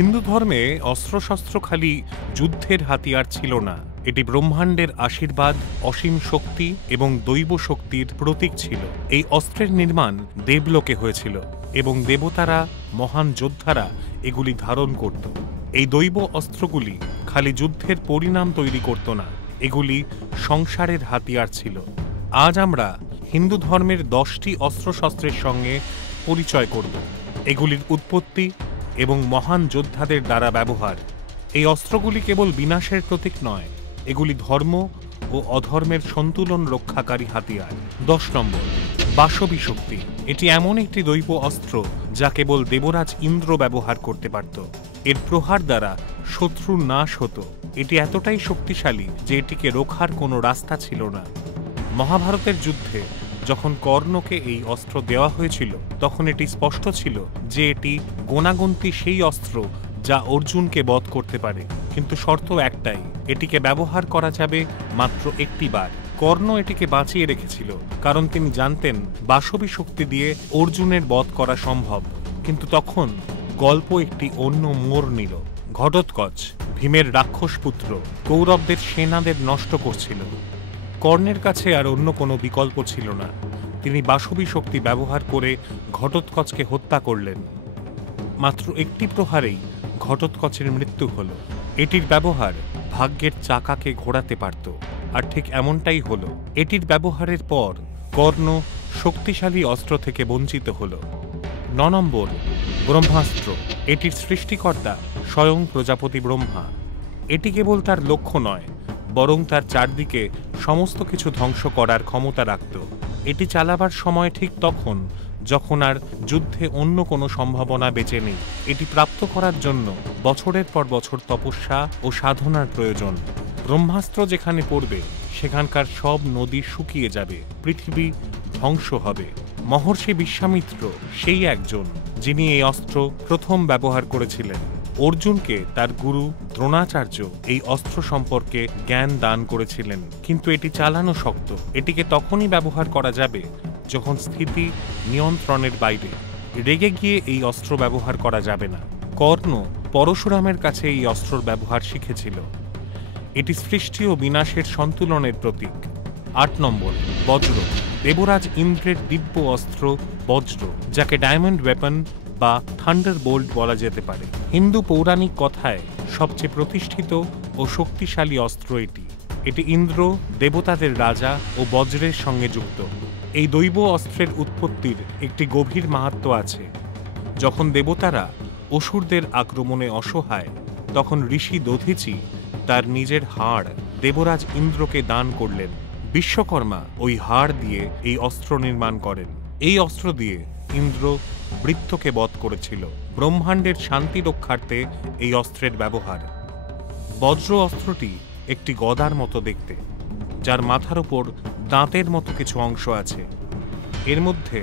হিন্দু ধর্মে অস্ত্রশস্ত্র খালি যুদ্ধের হাতিয়ার ছিল না, এটি ব্রহ্মাণ্ডের আশীর্বাদ, অসীম শক্তি এবং দৈব শক্তির প্রতীক ছিল। এই অস্ত্রের নির্মাণ দেবলোকে হয়েছিল এবং দেবতারা, মহান যোদ্ধারা এগুলি ধারণ করত। এই দৈব অস্ত্রগুলি খালি যুদ্ধের পরিণাম তৈরি করত না, এগুলি সংসারের হাতিয়ার ছিল। আজ আমরা হিন্দু ধর্মের 10টি অস্ত্রশস্ত্রের সঙ্গে পরিচয় করব, এগুলির উৎপত্তি এবং মহান যোদ্ধাদের দ্বারা ব্যবহার। এই অস্ত্রগুলি কেবল বিনাশের প্রতীক নয়, এগুলি ধর্ম ও অধর্মের সন্তুলন রক্ষাকারী হাতিয়ার। 10 নম্বর, বাসবী শক্তি। এটি এমন একটি দৈব অস্ত্র যা কেবল দেবরাজ ইন্দ্র ব্যবহার করতে পারত। এর প্রহার দ্বারা শত্রুর নাশ হতো। এটি এতটাই শক্তিশালী যে এটিকে রোখার কোনো রাস্তা ছিল না। মহাভারতের যুদ্ধে যখন কর্ণকে এই অস্ত্র দেওয়া হয়েছিল, তখন এটি স্পষ্ট ছিল যে এটি গোনাগুনতি সেই অস্ত্র যা অর্জুনকে বধ করতে পারে, কিন্তু শর্ত একটাই, এটিকে ব্যবহার করা যাবে মাত্র একটি বার। কর্ণ এটিকে বাঁচিয়ে রেখেছিল কারণ তিনি জানতেন বাসবী শক্তি দিয়ে অর্জুনের বধ করা সম্ভব। কিন্তু তখন গল্প একটি অন্য মোড় নিল। ঘটোৎকচ, ভীমের রাক্ষস পুত্র, কৌরবদের সেনাদের নষ্ট করছিল। কর্ণের কাছে আর অন্য কোনো বিকল্প ছিল না। তিনি বাসবী শক্তি ব্যবহার করে ঘটোৎকচকে হত্যা করলেন। মাত্র একটি প্রহারেই ঘটোৎকচের মৃত্যু হল। এটির ব্যবহার ভাগ্যের চাকাকে ঘোরাতে পারত, আর ঠিক এমনটাই হল। এটির ব্যবহারের পর কর্ণ শক্তিশালী অস্ত্র থেকে বঞ্চিত হল। 9 নম্বর, ব্রহ্মাস্ত্র। এটির সৃষ্টিকর্তা স্বয়ং প্রজাপতি ব্রহ্মা। এটি কেবল তার লক্ষ্য নয়, বরং তার চারদিকে সমস্ত কিছু ধ্বংস করার ক্ষমতা রাখত। এটি চালাবার সময় ঠিক তখন যখন আর যুদ্ধে অন্য কোনো সম্ভাবনা বেঁচে নেই। এটি প্রাপ্ত করার জন্য বছরের পর বছর তপস্যা ও সাধনার প্রয়োজন। ব্রহ্মাস্ত্র যেখানে পড়বে সেখানকার সব নদী শুকিয়ে যাবে, পৃথিবী ধ্বংস হবে। মহর্ষি বিশ্বামিত্র সেই একজন যিনি এই অস্ত্র প্রথম ব্যবহার করেছিলেন। অর্জুনকে তার গুরু দ্রোণাচার্য এই অস্ত্র সম্পর্কে জ্ঞান দান করেছিলেন, কিন্তু এটি চালানো শক্ত। এটিকে তখনই ব্যবহার করা যাবে যখন স্থিতি নিয়ন্ত্রণের বাইরে। রেগে গিয়ে এই অস্ত্র ব্যবহার করা যাবে না। কর্ণ পরশুরামের কাছে এই অস্ত্রর ব্যবহার শিখেছিল। এটি সৃষ্টি ও বিনাশের সন্তুলনের প্রতীক। 8 নম্বর, বজ্র। দেবরাজ ইন্দ্রের দিব্য অস্ত্র বজ্র, যাকে ডায়মন্ড ওয়েপন বা থান্ডারবোল্ট বলা যেতে পারে। হিন্দু পৌরাণিক কথায় সবচেয়ে প্রতিষ্ঠিত ও শক্তিশালী অস্ত্র এটি। এটি ইন্দ্র, দেবতাদের রাজা ও বজ্রের সঙ্গে যুক্ত। এই দৈব অস্ত্রের উৎপত্তির একটি গভীর মাহাত্ম্য আছে। যখন দেবতারা অসুরদের আক্রমণে অসহায়, তখন ঋষি দধিচি তার নিজের হাড় দেবরাজ ইন্দ্রকে দান করলেন। বিশ্বকর্মা ওই হাড় দিয়ে এই অস্ত্র নির্মাণ করেন। এই অস্ত্র দিয়ে ইন্দ্র বৃত্তকে বধ করেছিল। ব্রহ্মাণ্ডের শান্তি রক্ষার্থে এই অস্ত্রের ব্যবহার। বজ্র অস্ত্রটি একটি গদার মতো দেখতে, যার মাথার উপর দাঁতের মতো কিছু অংশ আছে। এর মধ্যে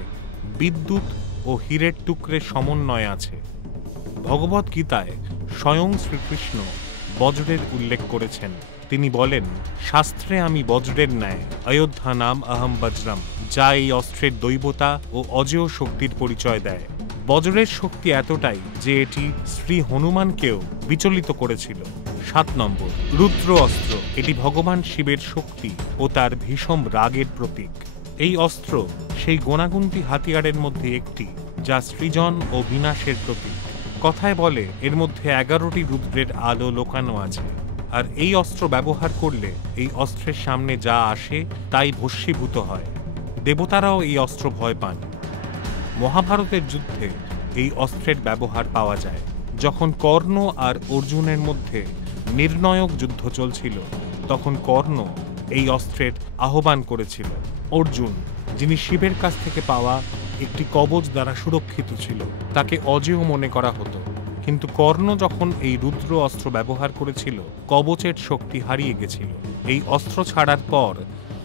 বিদ্যুৎ ও হীরের টুকরে সমন্বয় আছে। ভগবদ্ গীতায় স্বয়ং শ্রীকৃষ্ণ বজ্রের উল্লেখ করেছেন। তিনি বলেন, শাস্ত্রে আমি বজ্রের ন্যায়, অযোধ্যা নাম অহম বজ্রম, যা এই অস্ত্রের দৈবতা ও অজেয় শক্তির পরিচয় দেয়। বজ্রের শক্তি এতটাই যে এটি শ্রী হনুমানকেও বিচলিত করেছিল। 7 নম্বর, রুদ্র অস্ত্র। এটি ভগবান শিবের শক্তি ও তার ভীষণ রাগের প্রতীক। এই অস্ত্র সেই গোনাগুন্তি হাতিয়ারের মধ্যে একটি, যা সৃজন ও বিনাশের প্রতীক। কথায় বলে এর মধ্যে 11টি রুদ্রের আলো লোকানো আছে, আর এই অস্ত্র ব্যবহার করলে এই অস্ত্রের সামনে যা আসে তাই ভস্মীভূত হয়। দেবতারাও এই অস্ত্র ভয় পান। মহাভারতের যুদ্ধে এই অস্ত্রের ব্যবহার পাওয়া যায়। যখন কর্ণ আর অর্জুনের মধ্যে নির্ণায়ক যুদ্ধ চলছিল, তখন কর্ণ এই অস্ত্রের আহ্বান করেছিল। অর্জুন, যিনি শিবের কাছ থেকে পাওয়া একটি কবচ দ্বারা সুরক্ষিত ছিল, তাকে অজেয় মনে করা হতো। কিন্তু কর্ণ যখন এই রুদ্র অস্ত্র ব্যবহার করেছিল, কবচের শক্তি হারিয়ে গেছিল। এই অস্ত্র ছাড়ার পর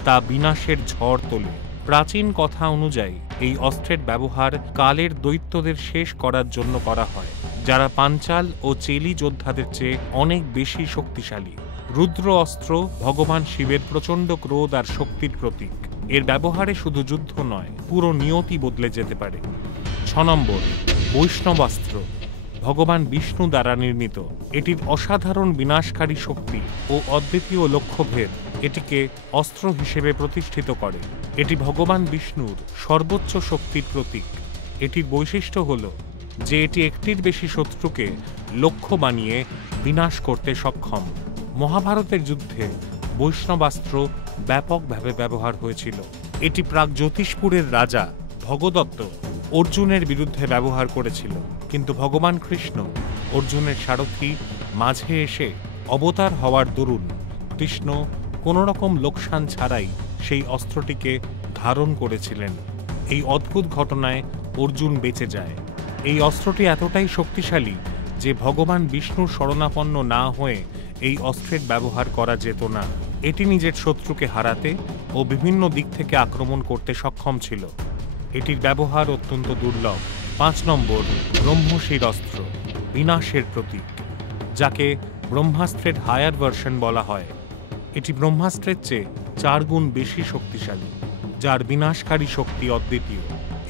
তা বিনাশের ঝড় তোলে। প্রাচীন কথা অনুযায়ী এই অস্ত্রের ব্যবহার কালের দৈত্যদের শেষ করার জন্য করা হয়, যারা পাঞ্চাল ও চেলি যোদ্ধাদের চেয়ে অনেক বেশি শক্তিশালী। রুদ্র অস্ত্র ভগবান শিবের প্রচণ্ড ক্রোধ আর শক্তির প্রতীক। এর ব্যবহারে শুধু যুদ্ধ নয়, পুরো নিয়তি বদলে যেতে পারে। 6 নম্বর, বৈষ্ণবাস্ত্র। ভগবান বিষ্ণু দ্বারা নির্মিত। এটির অসাধারণ বিনাশকারী শক্তি ও অদ্বিতীয় লক্ষ্যভেদ এটিকে অস্ত্র হিসেবে প্রতিষ্ঠিত করে। এটি ভগবান বিষ্ণুর সর্বোচ্চ শক্তির প্রতীক। এটির বৈশিষ্ট্য হল যে এটি একটির বেশি শত্রুকে লক্ষ্য বানিয়ে বিনাশ করতে সক্ষম। মহাভারতের যুদ্ধে বৈষ্ণবাস্ত্র ব্যাপকভাবে ব্যবহার হয়েছিল। এটি প্রাক জ্যোতিষপুরের রাজা ভগদত্ত অর্জুনের বিরুদ্ধে ব্যবহার করেছিল, কিন্তু ভগবান কৃষ্ণ অর্জুনের সারথি মাঝে এসে অবতার হওয়ার দরুন কৃষ্ণ কোনোরকম লোকসান ছাড়াই সেই অস্ত্রটিকে ধারণ করেছিলেন। এই অদ্ভুত ঘটনায় অর্জুন বেঁচে যায়। এই অস্ত্রটি এতটাই শক্তিশালী যে ভগবান বিষ্ণুর শরণাপন্ন না হয়ে এই অস্ত্রের ব্যবহার করা যেত না। এটি নিজের শত্রুকে হারাতে ও বিভিন্ন দিক থেকে আক্রমণ করতে সক্ষম ছিল। এটির ব্যবহার অত্যন্ত দুর্লভ। 5 নম্বর, ব্রহ্মশির অস্ত্র, বিনাশের প্রতীক, যাকে ব্রহ্মাস্ত্রের হায়ার ভার্সন বলা হয়। এটি ব্রহ্মাস্ত্রের চেয়ে 4 গুণ বেশি শক্তিশালী, যার বিনাশকারী শক্তি অদ্বিতীয়।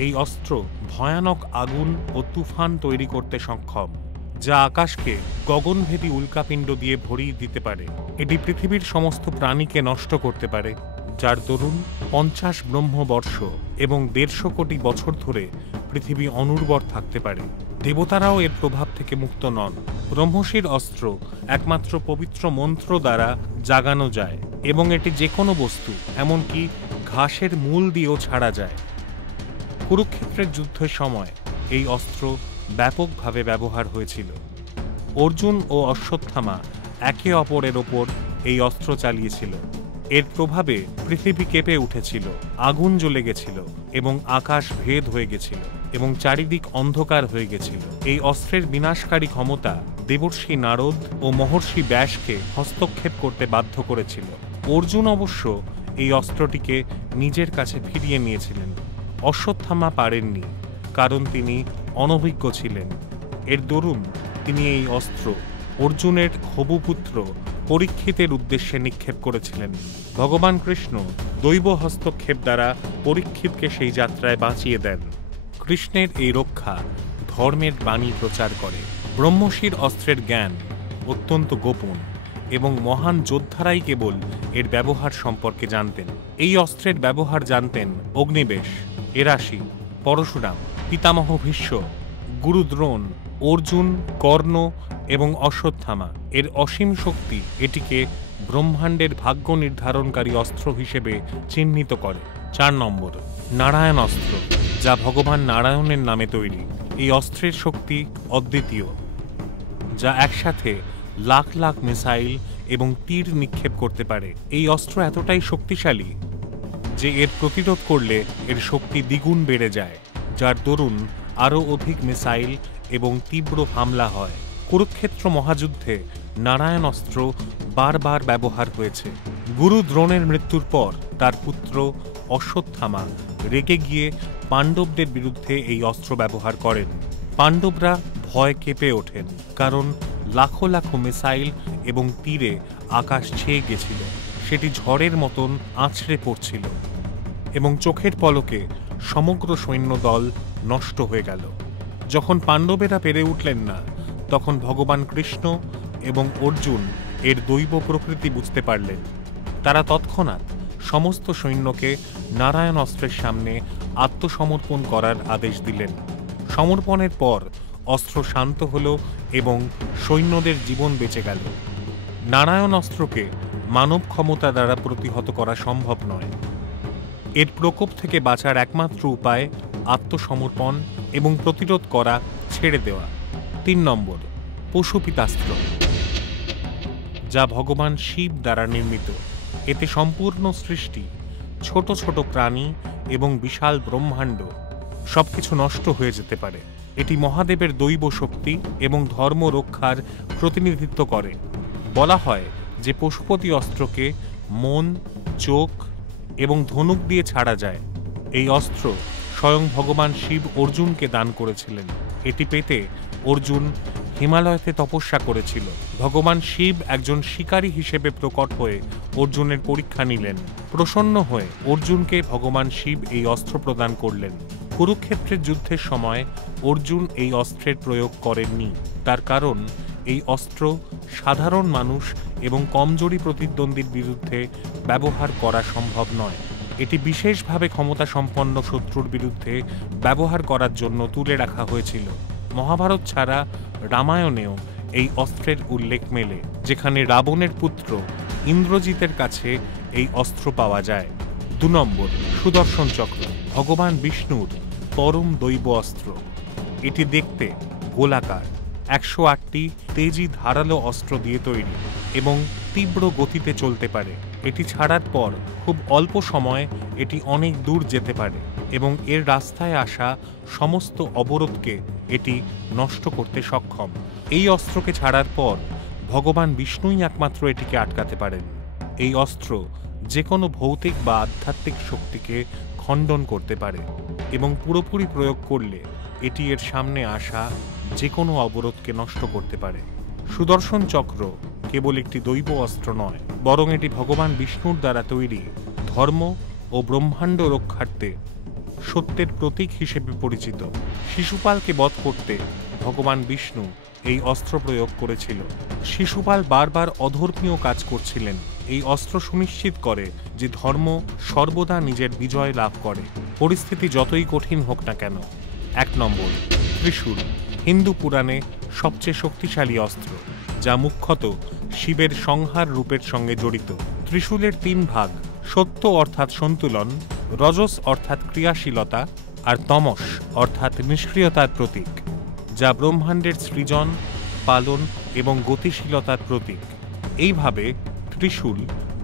এই অস্ত্র ভয়ানক আগুন ও তুফান তৈরি করতে সক্ষম, যা আকাশকে গগনভেদী উল্কাপিণ্ড দিয়ে ভরিয়ে দিতে পারে। এটি পৃথিবীর সমস্ত প্রাণীকে নষ্ট করতে পারে, যার দরুন 50 ব্রহ্মবর্ষ এবং 150 কোটি বছর ধরে পৃথিবী অনুর্বর থাকতে পারে। দেবতারাও এর প্রভাব থেকে মুক্ত নন। ব্রহ্মশির অস্ত্র একমাত্র পবিত্র মন্ত্র দ্বারা জাগানো যায় এবং এটি যে কোনো বস্তু, এমনকি ঘাসের মূল দিয়েও ছাড়া যায়। কুরুক্ষেত্রের যুদ্ধের সময় এই অস্ত্র ব্যাপকভাবে ব্যবহার হয়েছিল। অর্জুন ও অশ্বত্থামা একে অপরের ওপর এই অস্ত্র চালিয়েছিল। এর প্রভাবে পৃথিবী কেঁপে উঠেছিল, আগুন জ্বলে গেছিল এবং আকাশ ভেদ হয়ে গেছিল এবং চারিদিক অন্ধকার হয়ে গেছিল। এই অস্ত্রের বিনাশকারী ক্ষমতা দেবর্ষি নারদ ও মহর্ষি ব্যাসকে হস্তক্ষেপ করতে বাধ্য করেছিল। অর্জুন অবশ্য এই অস্ত্রটিকে নিজের কাছে ফিরিয়ে নিয়েছিলেন। অশ্বত্থামা পারেননি, কারণ তিনি অনভিজ্ঞ ছিলেন। এর দরুন তিনি এই অস্ত্র অর্জুনের হবু পুত্র পরীক্ষিতের উদ্দেশ্যে নিক্ষেপ করেছিলেন। ভগবান কৃষ্ণ দৈব হস্তক্ষেপ দ্বারা পরীক্ষিতকে সেই যাত্রায় বাঁচিয়ে দেন। কৃষ্ণের এই রক্ষা ধর্মের বাণী প্রচার করে। ব্রহ্মশির অস্ত্রের জ্ঞান অত্যন্ত গোপন এবং মহান যোদ্ধারাই কেবল এর ব্যবহার সম্পর্কে জানতেন। এই অস্ত্রের ব্যবহার জানতেন অগ্নিবেশ, এরাশি, পরশুরাম, পিতামহ ভীষ্ম, গুরু দ্রোণ, অর্জুন, কর্ণ এবং অশ্বত্থামা। এর অসীম শক্তি এটিকে ব্রহ্মাণ্ডের ভাগ্য নির্ধারণকারী অস্ত্র হিসেবে চিহ্নিত করে। 4 নম্বর, নারায়ণ অস্ত্র, যা ভগবান নারায়ণের নামে তৈরি। এই অস্ত্রের শক্তি অদ্বিতীয়, যা একসাথে লাখ লাখ মিসাইল এবং তীর নিক্ষেপ করতে পারে। এই অস্ত্র এতটাই শক্তিশালী যে এর প্রতিরোধ করলে এর শক্তি দ্বিগুণ বেড়ে যায়, যার দরুন আরও অধিক মিসাইল এবং তীব্র হামলা হয়। কুরুক্ষেত্র মহাযুদ্ধে নারায়ণ অস্ত্র বারবার ব্যবহার হয়েছে। গুরু দ্রোণের মৃত্যুর পর তার পুত্র অশ্বত্থামা রেগে গিয়ে পাণ্ডবদের বিরুদ্ধে এই অস্ত্র ব্যবহার করেন। পাণ্ডবরা ভয় কেঁপে ওঠেন, কারণ লাখো লাখো মিসাইল এবং তীরে আকাশ ছেয়ে গেছিল। সেটি ঝড়ের মতন আছড়ে পড়ছিল এবং চোখের পলকে সমগ্র সৈন্যদল নষ্ট হয়ে গেল। যখন পাণ্ডবেরা পেরে উঠলেন না, তখন ভগবান কৃষ্ণ এবং অর্জুন এর দৈব প্রকৃতি বুঝতে পারলেন। তারা তৎক্ষণাৎ সমস্ত সৈন্যকে নারায়ণ অস্ত্রের সামনে আত্মসমর্পণ করার আদেশ দিলেন। সমর্পণের পর অস্ত্র শান্ত হল এবং সৈন্যদের জীবন বেঁচে গেল। নারায়ণ অস্ত্রকে মানব ক্ষমতা দ্বারা প্রতিহত করা সম্ভব নয়। এর প্রকোপ থেকে বাঁচার একমাত্র উপায় আত্মসমর্পণ এবং প্রতিরোধ করা ছেড়ে দেওয়া। 3 নম্বর, পশুপিতাস্ত্র, যা ভগবান শিব দ্বারা নির্মিত। এতে সম্পূর্ণ সৃষ্টি, ছোট ছোট প্রাণী এবং বিশাল ব্রহ্মাণ্ড সবকিছু নষ্ট হয়ে যেতে পারে। এটি মহাদেবের দৈব শক্তি এবং ধর্ম রক্ষার প্রতিনিধিত্ব করে। বলা হয় যে পশুপতি অস্ত্রকে মন, চোখ এবং ধনুক দিয়ে ছাড়া যায়। এই অস্ত্র স্বয়ং ভগবান শিব অর্জুনকে দান করেছিলেন। এটি পেতে অর্জুন হিমালয়তে তপস্যা করেছিল। ভগবান শিব একজন শিকারী হিসেবে প্রকট হয়ে অর্জুনের পরীক্ষা নিলেন। প্রসন্ন হয়ে অর্জুনকে ভগবান শিব এই অস্ত্র প্রদান করলেন। কুরুক্ষেত্রের যুদ্ধের সময় অর্জুন এই অস্ত্রের প্রয়োগ করেননি। তার কারণ এই অস্ত্র সাধারণ মানুষ এবং কমজোরি প্রতিদ্বন্দ্বীর বিরুদ্ধে ব্যবহার করা সম্ভব নয়। এটি বিশেষভাবে ক্ষমতাসম্পন্ন শত্রুর বিরুদ্ধে ব্যবহার করার জন্য তুলে রাখা হয়েছিল। মহাভারত ছাড়া রামায়ণেও এই অস্ত্রের উল্লেখ মেলে, যেখানে রাবণের পুত্র ইন্দ্রজিতের কাছে এই অস্ত্র পাওয়া যায়। 2 নম্বর, সুদর্শন চক্র, ভগবান বিষ্ণুর পরম দৈব অস্ত্র। এটি দেখতে গোলাকার, 108টি তেজি ধারালো অস্ত্র দিয়ে তৈরি এবং তীব্র গতিতে চলতে পারে। এটি ছাড়ার পর খুব অল্প সময়ে এটি অনেক দূর যেতে পারে এবং এর রাস্তায় আসা সমস্ত অবরোধকে এটি নষ্ট করতে সক্ষম। এই অস্ত্রকে ছাড়ার পর ভগবান বিষ্ণুই একমাত্র এটিকে আটকাতে পারেন। এই অস্ত্র যে কোনো ভৌতিক বা আধ্যাত্মিক শক্তিকে খণ্ডন করতে পারে এবং পুরোপুরি প্রয়োগ করলে এটি এর সামনে আসা যে কোনো অবরোধকে নষ্ট করতে পারে। সুদর্শন চক্র কেবল একটি দৈব অস্ত্র নয়, বরং এটি ভগবান বিষ্ণুর দ্বারা তৈরি ধর্ম ও ব্রহ্মাণ্ড রক্ষার্থে সত্যের প্রতীক হিসেবে পরিচিত। শিশুপালকে বধ করতে ভগবান বিষ্ণু এই অস্ত্র প্রয়োগ করেছিল। শিশুপাল বারবার অধর্মীয় কাজ করছিলেন। এই অস্ত্র সুনিশ্চিত করে যে ধর্ম সর্বদা নিজের বিজয় লাভ করে, পরিস্থিতি যতই কঠিন হোক না কেন। 1 নম্বর, ত্রিশূল, হিন্দু পুরাণে সবচেয়ে শক্তিশালী অস্ত্র, যা মুখ্যত শিবের সংহার রূপের সঙ্গে জড়িত। ত্রিশূলের 3 ভাগ, সত্য অর্থাৎ সন্তুলন, রজস অর্থাৎ ক্রিয়াশীলতা, আর তমস অর্থাৎ নিষ্ক্রিয়তার প্রতীক, যা ব্রহ্মাণ্ডের সৃজন, পালন এবং গতিশীলতার প্রতীক। এইভাবে ত্রিশূল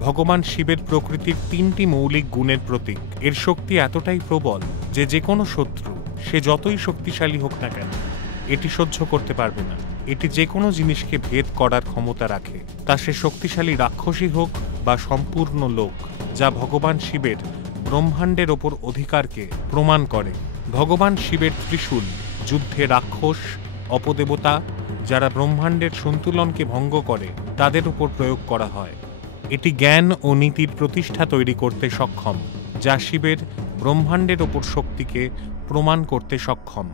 ভগবান শিবের প্রকৃতির 3টি মৌলিক গুণের প্রতীক। এর শক্তি এতটাই প্রবল যে যে কোনো শত্রু, সে যতই শক্তিশালী হোক না কেন, এটি সহ্য করতে পারবে না। এটি যে কোনো জিনিসকে ভেদ করার ক্ষমতা রাখে, তা সে শক্তিশালী রাক্ষসী হোক বা সম্পূর্ণ লোক, যা ভগবান শিবের ব্রহ্মাণ্ডের ওপর অধিকারকে প্রমাণ করে। ভগবান শিবের ত্রিশূল যুদ্ধে রাক্ষস, অপদেবতা, যারা ব্রহ্মাণ্ডের সন্তুলনকে ভঙ্গ করে, তাদের উপর প্রয়োগ করা হয়। এটি জ্ঞান ও নীতির প্রতিষ্ঠা তৈরি করতে সক্ষম, যা শিবের ব্রহ্মাণ্ডের ওপর শক্তিকে প্রমাণ করতে সক্ষম।